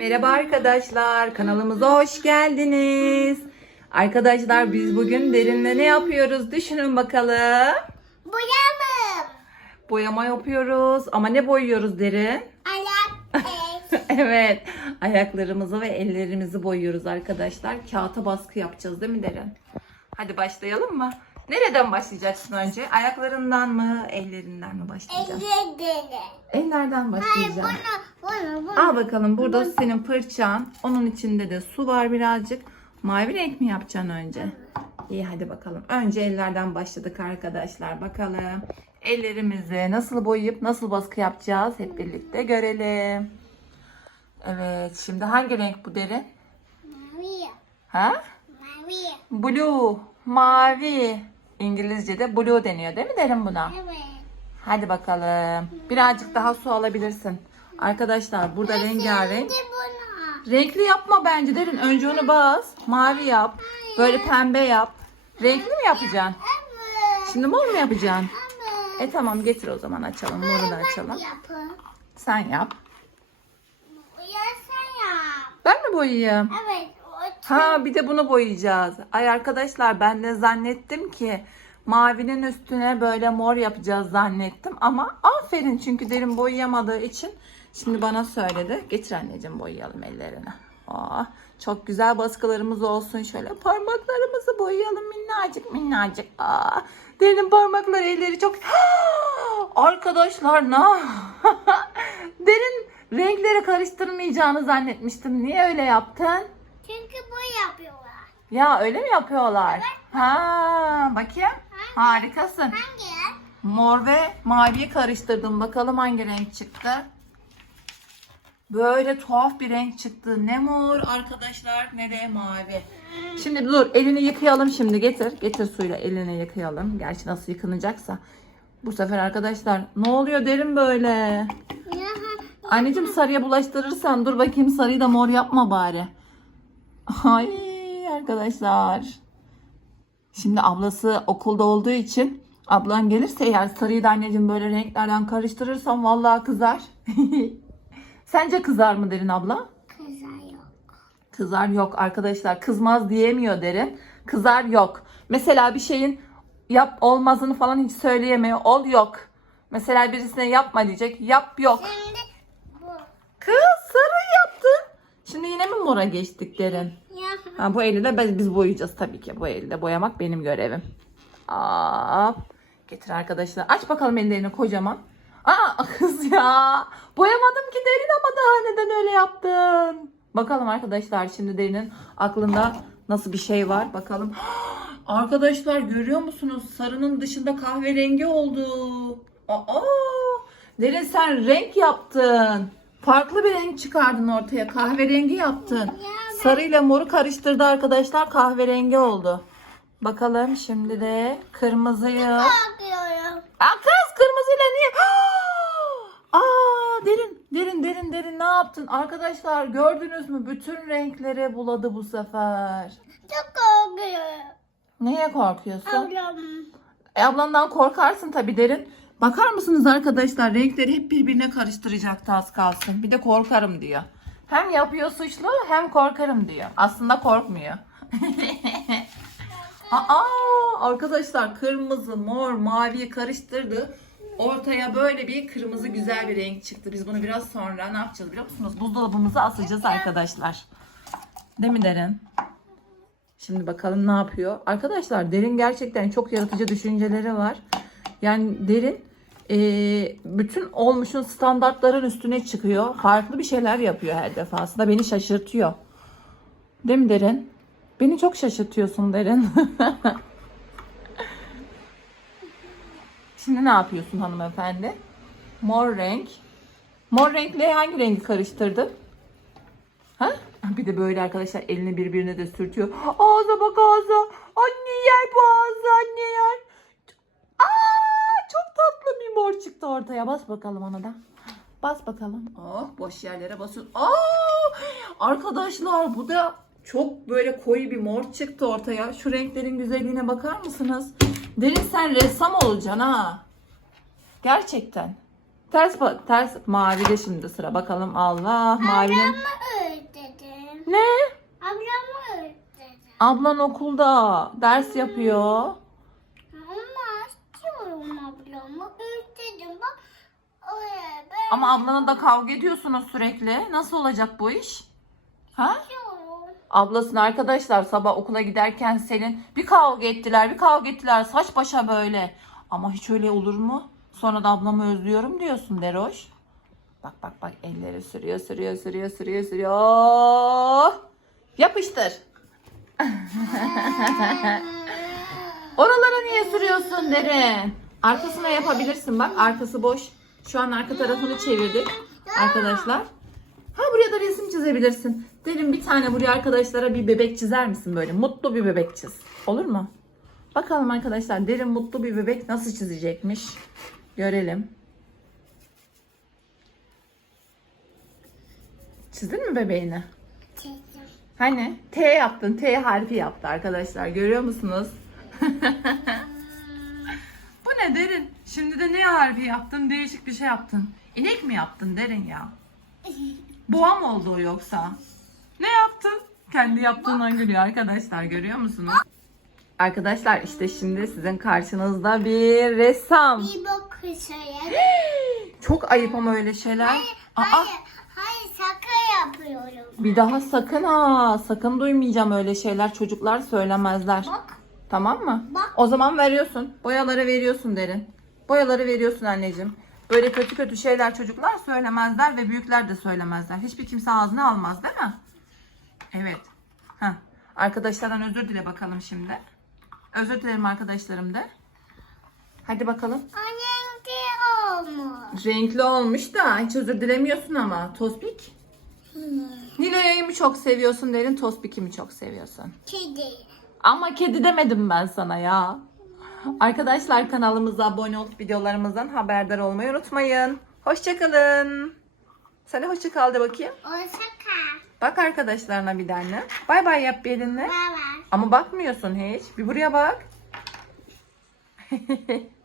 Merhaba arkadaşlar, kanalımıza hoş geldiniz. Arkadaşlar biz bugün derinle ne yapıyoruz? Düşünün bakalım. Boyamım. Boyama yapıyoruz ama ne boyuyoruz derin? Ayak evet, ayaklarımızı ve ellerimizi boyuyoruz arkadaşlar. Kağıta baskı yapacağız değil mi derin? Hadi başlayalım mı? Nereden başlayacaksın önce? Ayaklarından mı, ellerinden mi başlayacaksın? Ellerden Hayır başlayacağım. bunu bunu. Al bakalım burada senin fırçan. Onun içinde de su var birazcık. Mavi renk mi yapacaksın önce? İyi hadi bakalım. Önce ellerden başladık arkadaşlar. Bakalım ellerimizi nasıl boyayıp nasıl baskı yapacağız hep birlikte görelim. Evet şimdi hangi renk bu derin? Mavi. Ha? Mavi. Blue, mavi. İngilizce'de blue deniyor değil mi derin buna? Evet. Hadi bakalım. Birazcık daha su alabilirsin. Arkadaşlar burada rengarenk. Şimdi bunu. Renkli yapma bence derin. Önce onu bas. Mavi yap. Böyle pembe yap. Renkli mi yapacaksın? Evet. Şimdi mor mu yapacaksın? Evet. E tamam getir o zaman açalım. Moru da açalım. Yapın. Sen yap. Boyasana. Ben mi boyayayım? Evet. Ha bir de bunu boyayacağız. Ay arkadaşlar ben de zannettim ki mavinin üstüne böyle mor yapacağız zannettim. Ama aferin çünkü derin boyayamadığı için şimdi bana söyledi. Getir anneciğim boyayalım ellerini. Aa, çok güzel baskılarımız olsun. Şöyle parmaklarımızı boyayalım minnacık minnacık. Aa, derinin parmakları elleri çok... Arkadaşlar ne? derin renkleri karıştırmayacağını zannetmiştim. Niye öyle yaptın? Çünkü bu yapıyorlar. Ya öyle mi yapıyorlar? Ha, bakayım. Harikasın. Hangi? Mor ve maviyi karıştırdım. Bakalım hangi renk çıktı. Böyle tuhaf bir renk çıktı. Ne mor arkadaşlar ne de mavi. Şimdi dur elini yıkayalım şimdi getir. Getir suyla elini yıkayalım. Gerçi nasıl yıkanacaksa. Bu sefer arkadaşlar ne oluyor derin böyle. Anneciğim sarıya bulaştırırsan dur bakayım sarıyı da mor yapma bari. Ay arkadaşlar. Şimdi ablası okulda olduğu için ablan gelirse eğer sarıyı da anneciğim böyle renklerden karıştırırsam vallahi kızar. Sence kızar mı derin abla? Kızar yok. Kızar yok arkadaşlar. Kızmaz diyemiyor derin. Kızar yok. Mesela bir şeyin yap olmazını falan hiç söyleyemiyor. Ol yok. Mesela birisine yapma diyecek. Yap yok. Şimdi bu. Kız sarı yaptın. Şimdi yine mi mora geçtik derin? Ha, bu eli de biz, biz boyayacağız tabii ki. Bu eli de boyamak benim görevim. Aa, getir arkadaşlar. Aç bakalım ellerini kocaman. Aa kız ya. Boyamadım ki derin ama daha neden öyle yaptın? Bakalım arkadaşlar şimdi derinin aklında nasıl bir şey var. Bakalım. Arkadaşlar görüyor musunuz? Sarının dışında kahverengi oldu. Aa, derin sen renk yaptın. Farklı bir renk çıkardın ortaya. Kahverengi yaptın. Sarı ile moru karıştırdı arkadaşlar. Kahverengi oldu. Bakalım şimdi de kırmızıyı. Aa, kız kırmızıyla niye? Aa derin derin derin derin ne yaptın? Arkadaşlar gördünüz mü? Bütün renkleri buladı bu sefer. Çok korkuyorum. Neye korkuyorsun? Ablam. E, ablandan korkarsın tabii derin. Bakar mısınız arkadaşlar renkleri hep birbirine karıştıracaktı az kalsın. Bir de korkarım diyor. Hem yapıyor suçlu hem korkarım diyor. Aslında korkmuyor. Aa, arkadaşlar kırmızı, mor, maviyi karıştırdı. Ortaya böyle bir kırmızı güzel bir renk çıktı. Biz bunu biraz sonra ne yapacağız biliyor musunuz? Buzdolabımıza asacağız arkadaşlar. Değil mi Derin? Şimdi bakalım ne yapıyor. Arkadaşlar Derin gerçekten çok yaratıcı düşünceleri var. Yani Derin eee, bütün olmuşun standartların üstüne çıkıyor. Farklı bir şeyler yapıyor her defasında. Beni şaşırtıyor. Değil mi Derin? Beni çok şaşırtıyorsun Derin. Şimdi ne yapıyorsun hanımefendi? Mor renk. Mor renkle hangi rengi karıştırdın? Ha? Bir de böyle arkadaşlar elini birbirine de sürtüyor. Ağza bak ağza. Anne yer bu ağzı anne yer. Aa, çok tatlı bir mor çıktı ortaya. Bas bakalım ona da. Bas bakalım. Oh boş yerlere basıyorsun. Aa, arkadaşlar bu da çok böyle koyu bir mor çıktı ortaya. Şu renklerin güzelliğine bakar mısınız? Derin sen ressam olacaksın ha. Gerçekten. Ters ters mavi de şimdi sıra bakalım. Allah mavinin. Ne? Ablan okulda ders yapıyor. Ama istiyorum ablamı öğreteceğim. Bak oraya ben Ama ablana da kavga ediyorsunuz sürekli. Nasıl olacak bu iş? Ha? Ablasını arkadaşlar sabah okula giderken Selin bir kavga ettiler bir kavga ettiler saç başa böyle. Ama hiç öyle olur mu? Sonra da ablamı özlüyorum diyorsun Deroş. Bak bak bak elleri sürüyor sürüyor sürüyor sürüyor sürüyor. Yapıştır. Oralara niye sürüyorsun Derin? Arkasına yapabilirsin bak arkası boş. Şu an arka tarafını çevirdik arkadaşlar. Ha buraya da resim çizebilirsin. Derin bir tane buraya arkadaşlara bir bebek çizer misin böyle? Mutlu bir bebek çiz. Olur mu? Bakalım arkadaşlar Derin mutlu bir bebek nasıl çizecekmiş. Görelim. Çizdin mi bebeğini? Çizdim. Hani T yaptın. T harfi yaptı arkadaşlar. Görüyor musunuz? Bu ne Derin? Şimdi de ne harfi yaptın? Değişik bir şey yaptın. İnek mi yaptın Derin ya? Boğa mı oldu o yoksa? Ne yaptın? Kendi yaptığından gülüyor arkadaşlar. Görüyor musunuz? Arkadaşlar işte şimdi sizin karşınızda bir ressam. Bir şöyle. Çok ayıp ama öyle şeyler. Aa, Hayır, hayır şaka yapıyorum. bir daha sakın ha. Sakın duymayacağım öyle şeyler. Çocuklar söylemezler. Bak. Tamam mı? Bak. O zaman veriyorsun. Boyaları veriyorsun derin. Boyaları veriyorsun anneciğim. Böyle kötü kötü şeyler çocuklar söylemezler ve büyükler de söylemezler. Hiçbir kimse ağzına almaz değil mi? Evet. Heh. Arkadaşlardan özür dile bakalım şimdi. Özür dilerim arkadaşlarım de. Hadi bakalım. Annemki olmuş. Renkli olmuş da hiç özür dilemiyorsun ama. Tospik. Nilo'yu mu çok seviyorsun derin? Tospik'i mi çok seviyorsun? Kedi. Ama kedi demedim ben sana ya. Arkadaşlar kanalımıza abone olup videolarımızdan haberdar olmayı unutmayın. Hoşçakalın. De hoşça kal de bakayım. O şaka. Bak arkadaşlarına bir tane. Bay bay yap bir elinle. Baba. Ama bakmıyorsun hiç. Bir buraya bak.